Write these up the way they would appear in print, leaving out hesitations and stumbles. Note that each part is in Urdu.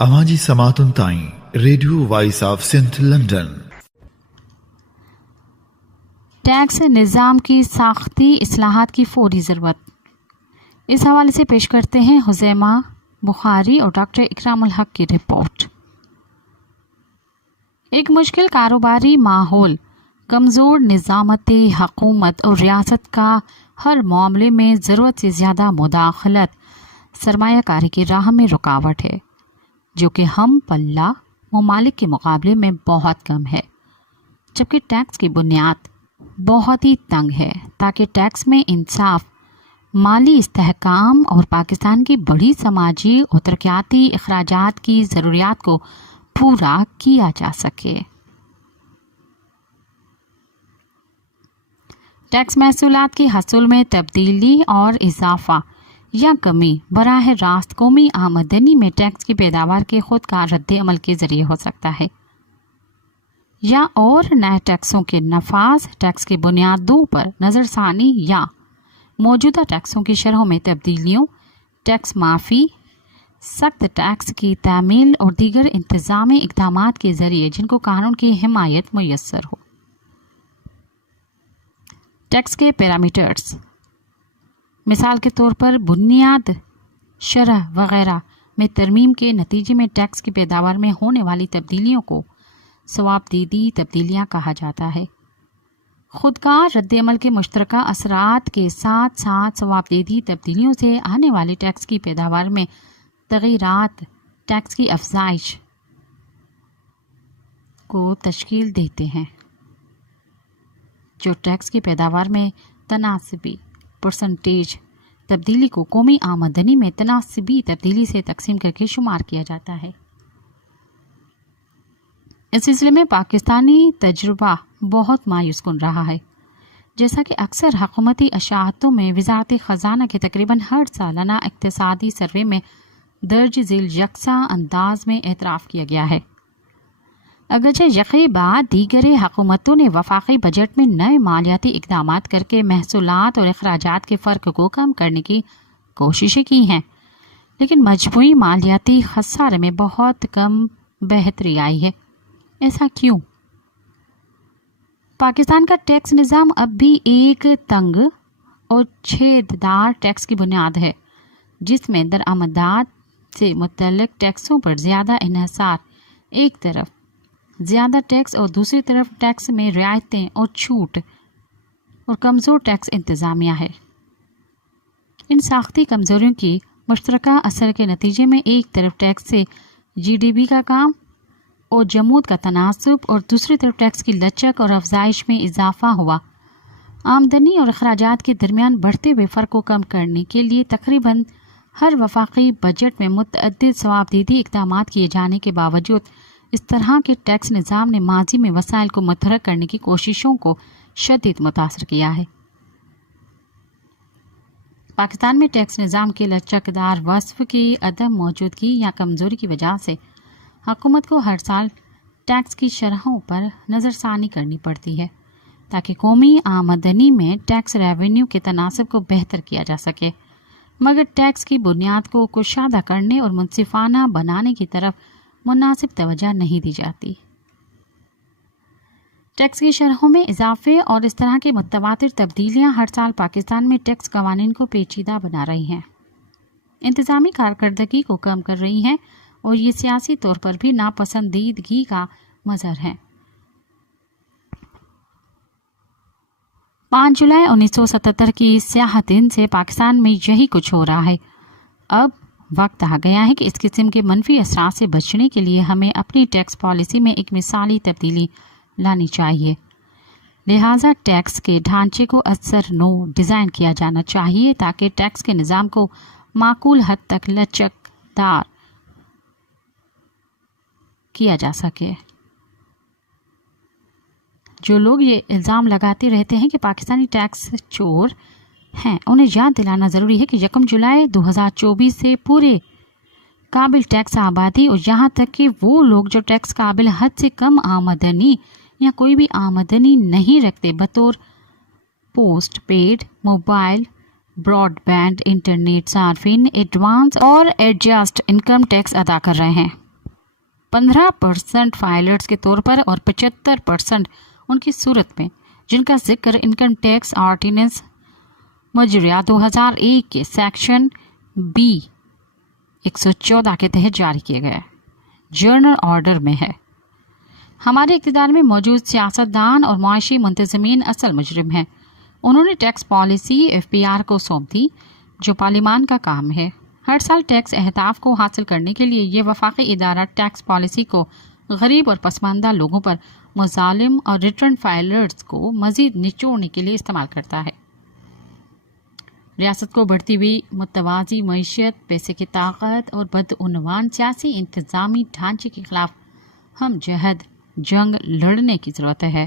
اماجی سماعتن تائیں ریڈیو وائس آف سنتھ لنڈن۔ ٹیکس نظام کی ساختی اصلاحات کی فوری ضرورت، اس حوالے سے پیش کرتے ہیں حزیمہ بخاری اور ڈاکٹر اکرام الحق کی رپورٹ۔ ایک مشکل کاروباری ماحول، کمزور نظامت حکومت اور ریاست کا ہر معاملے میں ضرورت سے زیادہ مداخلت سرمایہ کاری کی راہ میں رکاوٹ ہے، جو کہ ہم پلہ ممالک کے مقابلے میں بہت کم ہے، جبکہ ٹیکس کی بنیاد بہت ہی تنگ ہے تاکہ ٹیکس میں انصاف، مالی استحکام اور پاکستان کی بڑی سماجی اور ترقیاتی اخراجات کی ضروریات کو پورا کیا جا سکے۔ ٹیکس محصولات کے حصول میں تبدیلی اور اضافہ یا کمی براہ راست قومی آمدنی میں ٹیکس کی پیداوار کے خود کار رد عمل کے ذریعے ہو سکتا ہے، یا اور نئے ٹیکسوں کے نفاذ، ٹیکس کی بنیادوں پر نظر ثانی یا موجودہ ٹیکسوں کی شرحوں میں تبدیلیوں، ٹیکس معافی، سخت ٹیکس کی تعمیل اور دیگر انتظامی اقدامات کے ذریعے جن کو قانون کی حمایت میسر ہو۔ ٹیکس کے پیرامیٹرز، مثال کے طور پر بنیاد، شرح وغیرہ میں ترمیم کے نتیجے میں ٹیکس کی پیداوار میں ہونے والی تبدیلیوں کو ثوابدیدی تبدیلیاں کہا جاتا ہے۔ خودکار رد عمل کے مشترکہ اثرات کے ساتھ ساتھ ثوابدیدی تبدیلیوں سے آنے والی ٹیکس کی پیداوار میں تغیرات ٹیکس کی افزائش کو تشکیل دیتے ہیں، جو ٹیکس کی پیداوار میں تناسبی پرسنٹیج تبدیلی کو قومی آمدنی میں تناسبی تبدیلی سے تقسیم کر کے شمار کیا جاتا ہے۔ اس سلسلے میں پاکستانی تجربہ بہت مایوس کن رہا ہے، جیسا کہ اکثر حکومتی اشاعتوں میں وزارت خزانہ کے تقریباً ہر سالانہ اقتصادی سروے میں درج ذیل یکساں انداز میں اعتراف کیا گیا ہے۔ اگرچہ یقے بعد دیگر حکومتوں نے وفاقی بجٹ میں نئے مالیاتی اقدامات کر کے محصولات اور اخراجات کے فرق کو کم کرنے کی کوششیں کی ہیں، لیکن مجموعی مالیاتی خسارے میں بہت کم بہتری آئی ہے۔ ایسا کیوں؟ پاکستان کا ٹیکس نظام اب بھی ایک تنگ اور چھیددار ٹیکس کی بنیاد ہے، جس میں درآمدات سے متعلق ٹیکسوں پر زیادہ انحصار ایک طرف، زیادہ ٹیکس اور دوسری طرف ٹیکس میں رعایتیں اور چھوٹ اور کمزور ٹیکس انتظامیہ ہے۔ ان ساختی کمزوریوں کی مشترکہ اثر کے نتیجے میں ایک طرف ٹیکس سے جی ڈی پی کا کام اور جمود کا تناسب اور دوسری طرف ٹیکس کی لچک اور افزائش میں اضافہ ہوا۔ آمدنی اور اخراجات کے درمیان بڑھتے ہوئے فرق کو کم کرنے کے لیے تقریباً ہر وفاقی بجٹ میں متعدد ثوابدیدی اقدامات کیے جانے کے باوجود اس طرح کے ٹیکس نظام نے ماضی میں وسائل کو متحرک کرنے کی کوششوں کو شدید متاثر کیا ہے۔ پاکستان میں ٹیکس نظام کے لچکدار وصف کی عدم موجودگی یا کمزوری کی وجہ سے حکومت کو ہر سال ٹیکس کی شرحوں پر نظر ثانی کرنی پڑتی ہے تاکہ قومی آمدنی میں ٹیکس ریونیو کے تناسب کو بہتر کیا جا سکے، مگر ٹیکس کی بنیاد کو کشادہ کرنے اور منصفانہ بنانے کی طرف مناسب توجہ نہیں دی جاتی۔ ٹیکس کی شرحوں میں اضافے اور اس طرح کے متواتر تبدیلیاں ہر سال پاکستان میں ٹیکس قوانین کو پیچیدہ بنا رہی ہیں، انتظامی کارکردگی کو کم کر رہی ہیں اور یہ سیاسی طور پر بھی ناپسندیدگی کا مظہر ہے۔ 5 جولائی 1977 کی سیاہ دن سے پاکستان میں یہی کچھ ہو رہا ہے۔ اب وقت آ گیا ہے کہ اس قسم کے منفی اثرات سے بچنے کے لیے ہمیں اپنی ٹیکس پالیسی میں ایک مثالی تبدیلی لانی چاہیے، لہٰذا ٹیکس کے ڈھانچے کو اثر نو ڈیزائن کیا جانا چاہیے تاکہ ٹیکس کے نظام کو معقول حد تک لچکدار کیا جا سکے۔ جو لوگ یہ الزام لگاتے رہتے ہیں کہ پاکستانی ٹیکس چور ہیں، انہیں یاد دلانا ضروری ہے کہ 1 جولائی 2024 سے پورے قابل ٹیکس آبادی اور یہاں تک کہ وہ لوگ جو ٹیکس قابل حد سے کم آمدنی یا کوئی بھی آمدنی نہیں رکھتے بطور postpaid, mobile, broadband internet صارفین ایڈوانس اور ایڈجسٹ انکم ٹیکس ادا کر رہے ہیں۔ 15% فائلرز کے طور پر اور 75% ان کی صورت میں جن کا ذکر انکم ٹیکس آرڈیننس مجریہ 2001 کے سیکشن بی 114 کے تحت جاری کیے گئے جرنل آرڈر میں ہے۔ ہمارے اقتدار میں موجود سیاستدان اور معاشی منتظمین اصل مجرم ہیں۔ انہوں نے ٹیکس پالیسی FPR کو سونپ دی جو پارلیمان کا کام ہے۔ ہر سال ٹیکس اہداف کو حاصل کرنے کے لیے یہ وفاقی ادارہ ٹیکس پالیسی کو غریب اور پسماندہ لوگوں پر مظالم اور ریٹرن فائلرز کو مزید نچوڑنے کے لیے استعمال کرتا ہے۔ ریاست کو بڑھتی ہوئی متوازی معیشت، پیسے کی طاقت اور بدعنوان سیاسی انتظامی ڈھانچے کے خلاف ہم جنگ لڑنے کی ضرورت ہے۔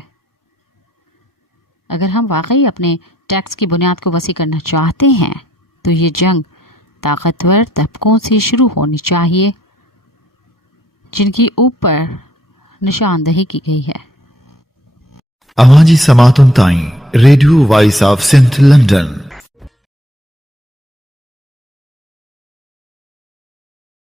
اگر ہم واقعی اپنے ٹیکس کی بنیاد کو وسیع کرنا چاہتے ہیں تو یہ جنگ طاقتور طبقوں سے شروع ہونی چاہیے جن کی اوپر نشاندہی کی گئی ہے۔ آوازی سماعتن تائیں ریڈیو وائس آف سنتھ لنڈن